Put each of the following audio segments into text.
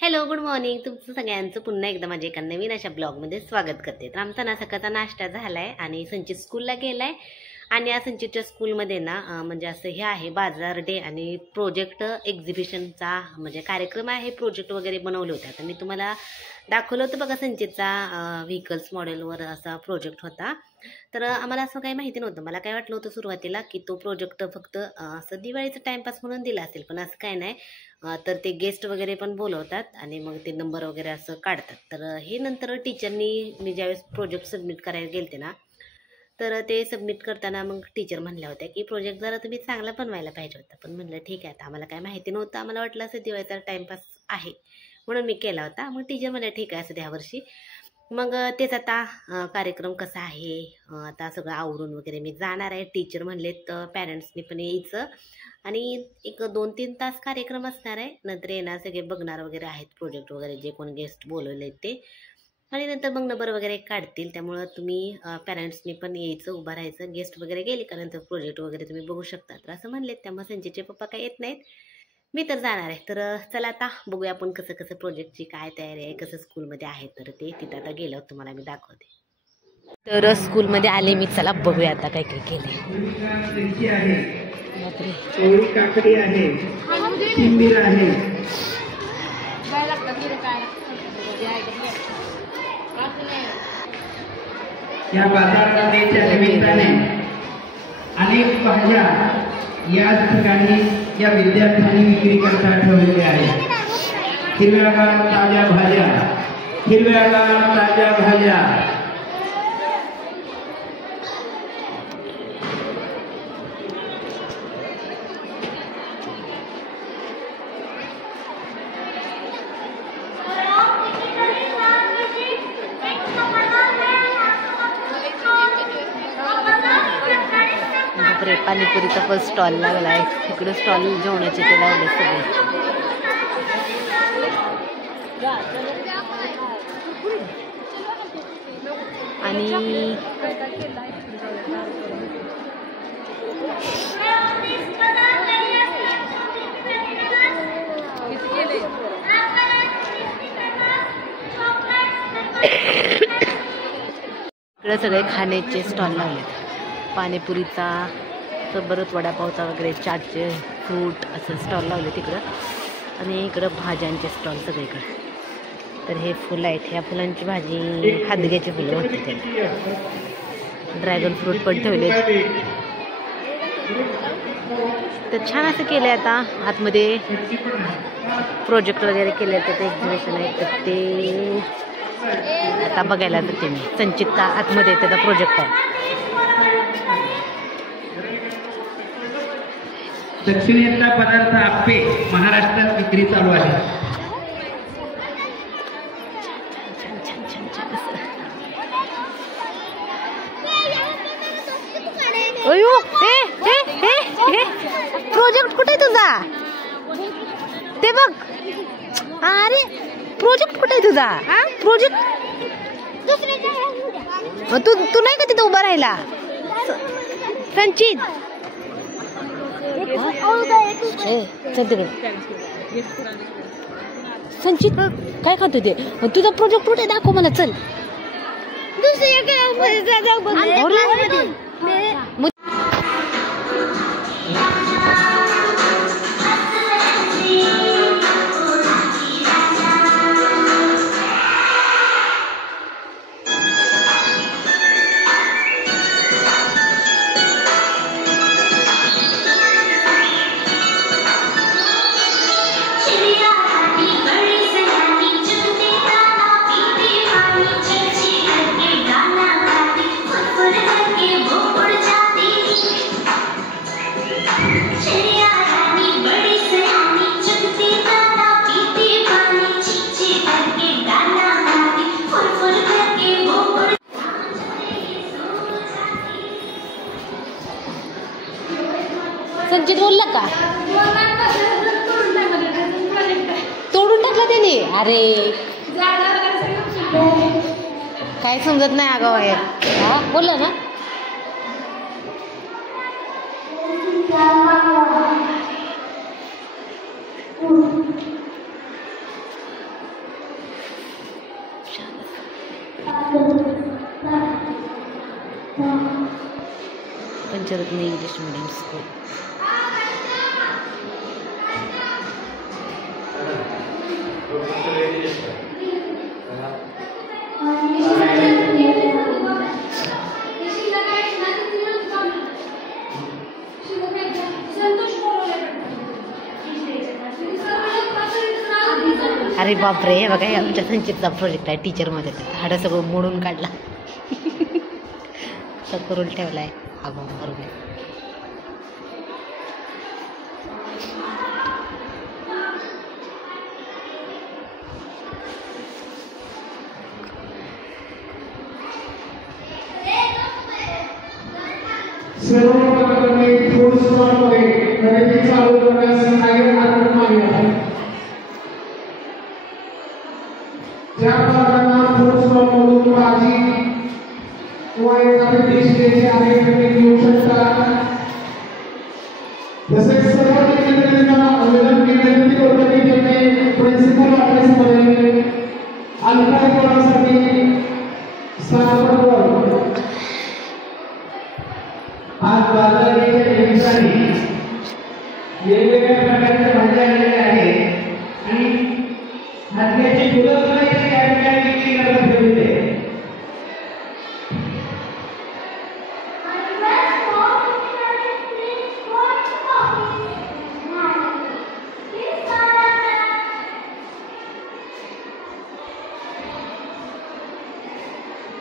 Hello, good morning. तुमचं सगळ्यांचं पुन्हा एकदा माझ्या एका नवीन अशा ब्लॉगमध्ये स्वागत करते. तर आमचा ना सकाळचा नाश्ता झाला आहे आणि संचित स्कूलला गेला आहे. आणि या संचितच्या स्कूलमध्ये ना म्हणजे असं हे आहे बाजार डे आणि प्रोजेक्ट एक्झिबिशनचा म्हणजे कार्यक्रम आहे. प्रोजेक्ट वगैरे बनवले होते. तर मी तुम्हाला दाखवलं होतं बघा, संचितचा व्हेकल्स मॉडेलवर असा प्रोजेक्ट होता. तर आम्हाला असं काही माहिती नव्हतं. मला काय वाटलं होतं सुरुवातीला की तो प्रोजेक्ट फक्त असं दिवाळीचं टाईमपास म्हणून दिला असेल, पण असं काय नाही. तर ते गेस्ट वगैरे पण बोलवतात आणि मग ते नंबर वगैरे असं काढतात. तर हे नंतर टीचरनी मी ज्यावेळेस प्रोजेक्ट सबमिट करायला गेलते ना, तर ते सबमिट करताना मग टीचर म्हणल्या होत्या की प्रोजेक्ट जरा तुम्ही चांगला बनवायला पाहिजे होता. पण म्हणलं ठीक आहे, आता आम्हाला काय माहिती नव्हतं. आम्हाला वाटलं असं दिवाळीचा टाईमपास आहे म्हणून मी केला होता. मग टीचर म्हणल्या ठीक आहे असं ह्या वर्षी. मग तेच आता कार्यक्रम कसा आहे, आता सगळं आवरून वगैरे मी जाणार आहे. टीचर म्हणलेत पॅरेंट्सनी पण यायचं आणि एक 2-3 तास कार्यक्रम असणार आहे. नंतर येणार सगळे बघणार वगैरे आहेत प्रोजेक्ट वगैरे, जे कोण गेस्ट बोलवले ते. आणि नंतर मग नंबर वगैरे काढतील. त्यामुळं तुम्ही पॅरेंट्सनी पण यायचं, उभं राहायचं. गेस्ट वगैरे गेले का नंतर प्रोजेक्ट वगैरे तुम्ही बघू शकता. तर असं म्हणलेत. त्यामुळे संजयचे पप्पा काय येत नाहीत, मी तर जाणार आहे. तर चला आता बघूया आपण कसं कसं प्रोजेक्टची काय तयारी आहे, कसं स्कूलमध्ये आहे. तर ते तिथं आता गेल्यावर तुम्हाला मी दाखवते. तर स्कूलमध्ये आले मी. चला बघूया आता काय काय केले. काकडी आहे, कोथिंबीर आहे. या बाजारपेठेच्या निमित्ताने अनेक भाज्या याच ठिकाणी या विद्यार्थ्यांनी विक्री करता ठेवलेल्या आहेत. हिरव्यागार ताज्या भाज्या, हिरव्यागार ताज्या भाज्या. पाणीपुरीचा पण स्टॉल लागला आहे. इकडे स्टॉल जेवणाचे ते लावले सगळे. आणि इकडे सगळे खाण्याचे स्टॉल लावलेत. पाणीपुरीचा, बरंच वडापावचा वगैरे, चाटचे, फ्रूट असं स्टॉल लावले तिकडं. आणि इकडं भाज्यांचे स्टॉल सगळीकडे. तर हे फुलं आहेत. ह्या फुलांची भाजी हादग्याची फुलं म्हणते त्याला. ड्रॅगन फ्रूट पण ठेवले. तर छान असं केलं आहे. आता आतमध्ये प्रोजेक्ट वगैरे केले तर ते एक्झिबिशन आहे. तर ते आता बघायला जाते मी. संचितचा आतमध्ये त्याचा प्रोजेक्ट आहे. दक्षिणेतला पदार्थ आप्पे महाराष्ट्रात विक्री चालू आहे. अयो, प्रोजेक्ट कुठे तुझा? ते बघ. अरे प्रोजेक्ट कुठे तुझा? प्रोजेक्ट तू नाही का तिथं उभा राहिला? संचित संचित काय खातो ते? तुझा प्रोजेक्ट कुठे दाखव मला. चल संचित बोलला का? तोडून टाकला त्याने. अरे काय समजत नाही आगाव आहे. हा बोलला ना. पंचरत्न इंग्लिश मीडियम स्कूल. अरे बापरे, हे बघा, हे आमच्या संचितचा प्रोजेक्ट आहे. टीचरमध्ये हाडं सगळं मोडून काढला, करून ठेवला आहे. अगो बरोबर. सर्व प्रकारने फूड स्टॉलमध्ये खरेदी चालू करण्यास आग्रह मागणी. ज्या प्रकारांना फूड स्टॉलमधून भाजी किंवा एखादी डिश घ्यायची आहे तुम्ही घेऊ शकता. तसेच सर्व विद्यार्थ्यांना विनंती करतो की त्यांनी प्रिन्सिपल ऑफिसमध्ये अल्पकाळासाठी स्थानापन्न. आज बाजाराच्या ठिकाणी वेगवेगळ्या प्रकारच्या भाज्या आलेल्या आहेत आणि हातल्याची फुलं या ठिकाणी विक्री करण्यात ठेवलेली आहे.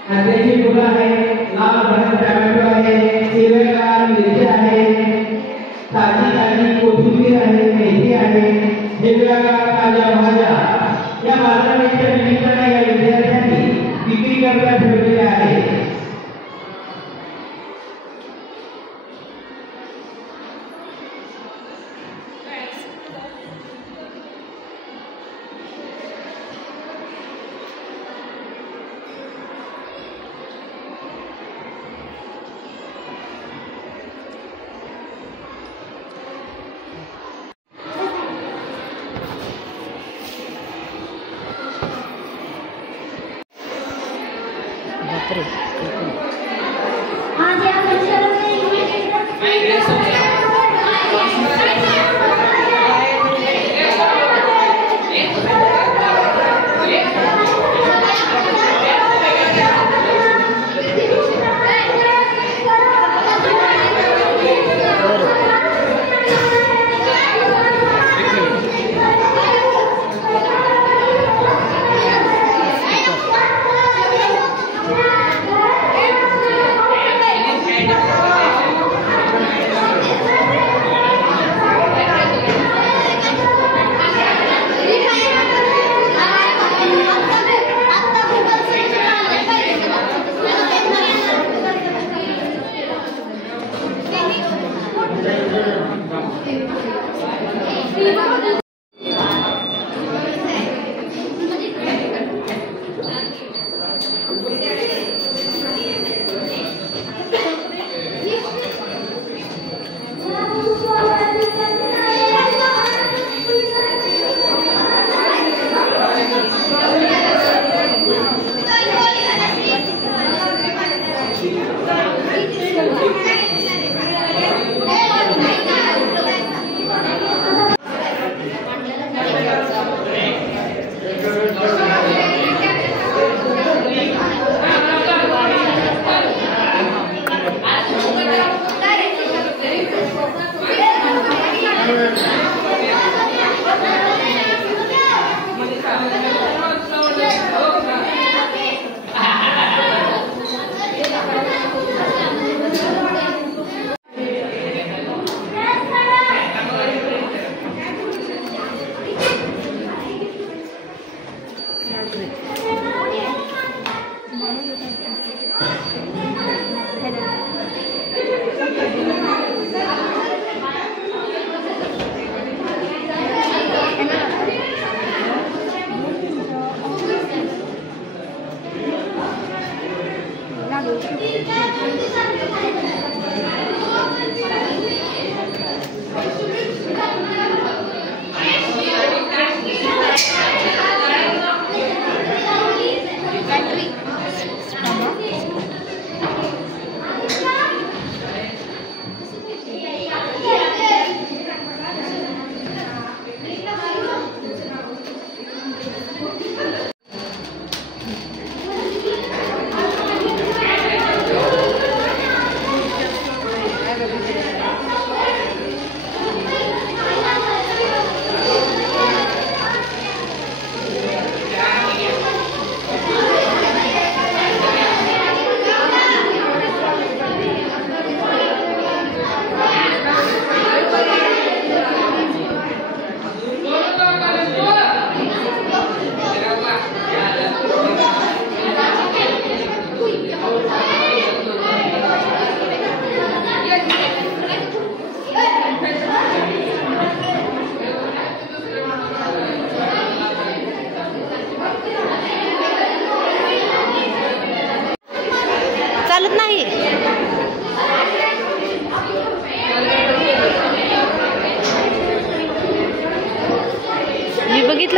हातल्याची फुलं आहे, लाल भडक टोमॅटो आहे, हिरव्यागार मिरची आहे, ताजी कोथिंबीर आहे, मेथी आहे, हिरव्यागार ताज्या भाज्या या बाजाराच्या निमित्ताने या विद्यार्थ्यांनी विक्री करण्यात ठेवलेल्या आहेत. बापरे,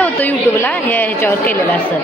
होतं यूट्यूबला ह्याच्यावर केलेलं असं.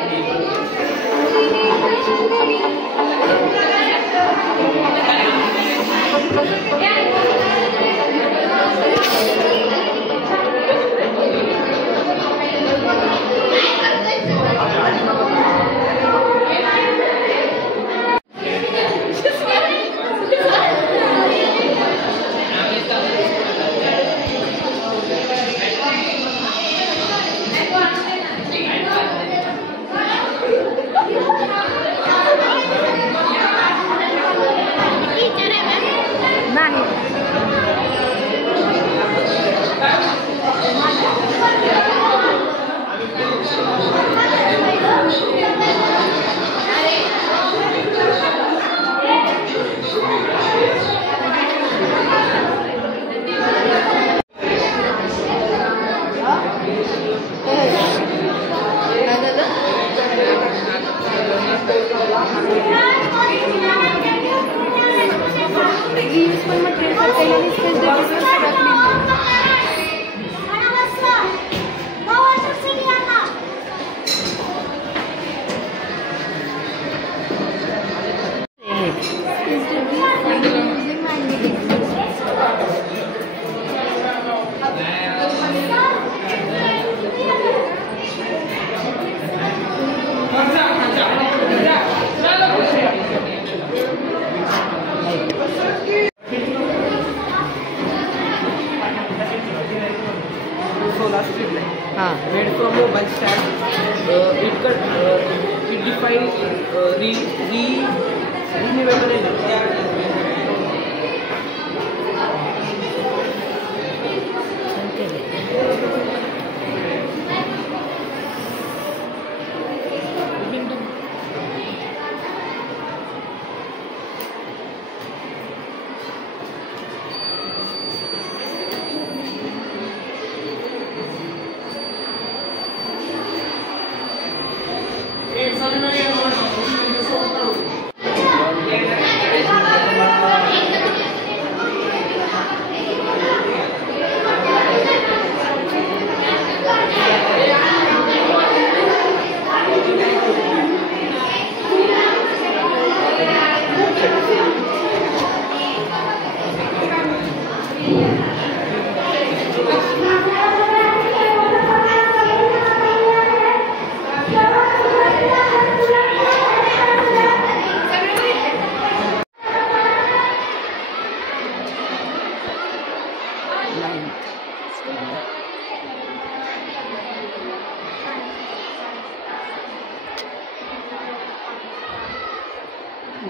Made from mobile stand, it defines renewable energy.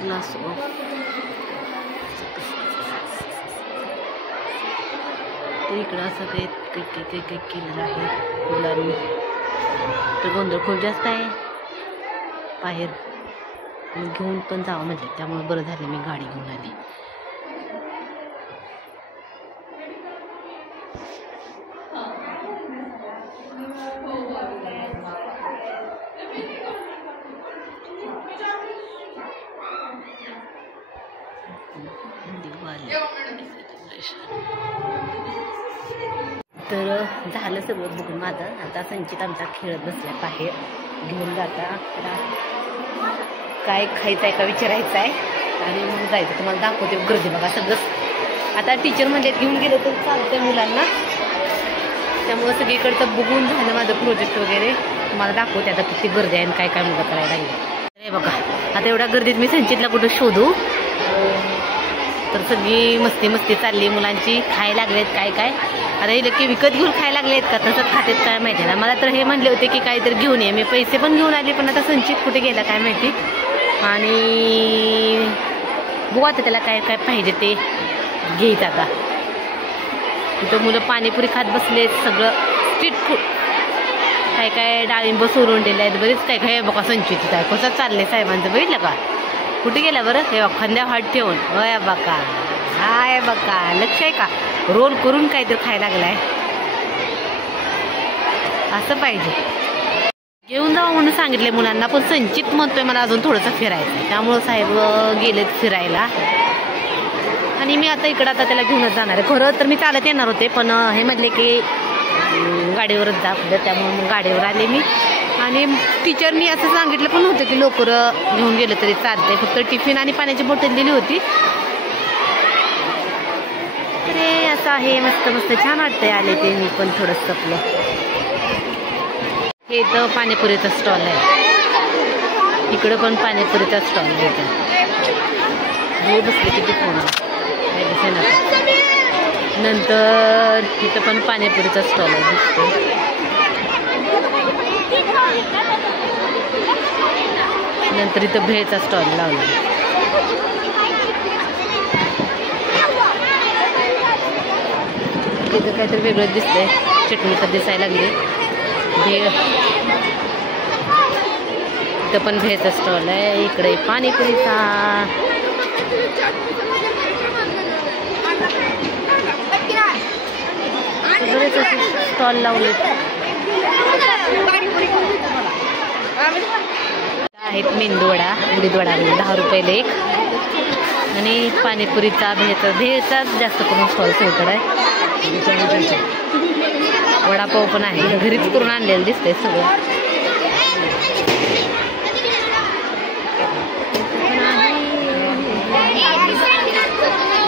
Glass of तर इकडं असं काही केलेलं आहे मुलांनी. तर गोंधळ खूप जास्त आहे बाहेर, घेऊन पण जावं म्हणजे, त्यामुळे बरं झालं मी गाडी घेऊन आली. तर झालं सगळं बघून माझं. आता संचित आमचा खेळत बसला बाहेर, घेऊन जाता काय खायचं आहे का विचारायचं आहे आणि मग जायचं. तुम्हाला दाखवते गर्दी बघा सगळं. आता टीचर म्हणजे घेऊन गेलं तर चालतंय मुलांना, त्यामुळं सगळीकडचं बघून झालं माझं प्रोजेक्ट वगैरे. तुम्हाला दाखवते आता किती गर्दी आहे आणि काय काय मुलं करायला लागली. हे बघा आता एवढ्या गर्दीत मी संचितला कुठं शोधू. तर सगळी मस्ती चालली मुलांची, खायला लागलेत काय काय. आता हे की विकत घेऊन खायला लागलेत का तसं खातेत काय माहिती ना. मला तर हे म्हणले होते की काहीतरी घेऊन ये, मी पैसे पण घेऊन आले, पण आता संचित कुठे गेला काय माहिती. आणि बघू आता त्याला काय काय पाहिजे ते घ्यायचं. आता तिथं मुलं पाणीपुरी खात बसलेत, सगळं स्ट्रीट फूड, काय काय डाळिंब सोडून दिले आहेत, बरेच काय काय. बघा संचित काय कसं चाललंय साहेबांचं, बघितलं का कुठे गेला बरं. हे खांद्या हात ठेवून, होय बघा हाय बघा, लक्ष आहे का, रोल करून काहीतरी खायला लागलाय. असं पाहिजे, घेऊन जावं म्हणून सांगितले मुलांना, पण संचित म्हणतोय मला अजून थोडंसं फिरायचं, त्यामुळं साहेब गेलेत फिरायला. आणि मी आता इकडं आता त्याला घेऊनच जाणार आहे. खरं तर मी चालत येणार होते, पण हे म्हटले की गाडीवरच दाखवलं, त्यामुळे मग गाडीवर आले मी. आणि टीचरनी असं सांगितलं पण होतं की लवकर घेऊन गेलं तरी चालतंय, फक्त टिफिन आणि पाण्याची बॉटल दिली होती. अरे असं आहे, मस्त मस्त छान वाटतंय. आले ते मी पण थोडंसं आपलं. हे तर पाणीपुरीचा स्टॉल आहे, इकडं पण पाणीपुरीचा स्टॉल आहे. हो बसले किती फोन नंतर इथं पण पाणीपुरीचा स्टॉल आहे दिसतो. नंतर इथं भेळचा स्टॉल लावला. इथं काहीतरी वेगळं दिसतंय, चटणी तर दिसायला लागली. भेळ, इथं पण भेळचा स्टॉल आहे. इकडे पाणीपुरीचा. सगळेच असे स्टॉल लावले आहेत. मेंदूवडा, उडीदवडा 10 रुपयाला एक. आणि पाणीपुरीचा, भेळचाच जास्त करून स्टॉल सगळीकडे आहे. वडापाव पण आहे, घरीच करून आणलेलं दिसतंय सगळं.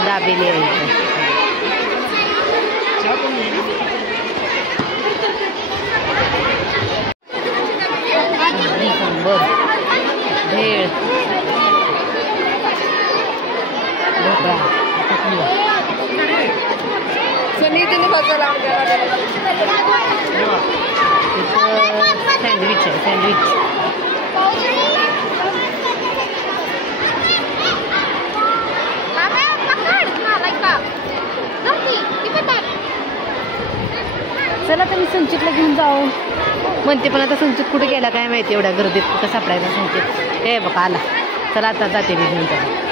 दाबेली आहे. भेळ, सँडविच आहे, सँडविच. चला तर मी संचितला घेऊन जाऊ म्हणते, पण आता संचित कुठे गेला काय माहिती, एवढ्या गर्दीत कुठं सापडायचा संचित. हे बघा आला. चला आता जाते मी घेऊन त्याला.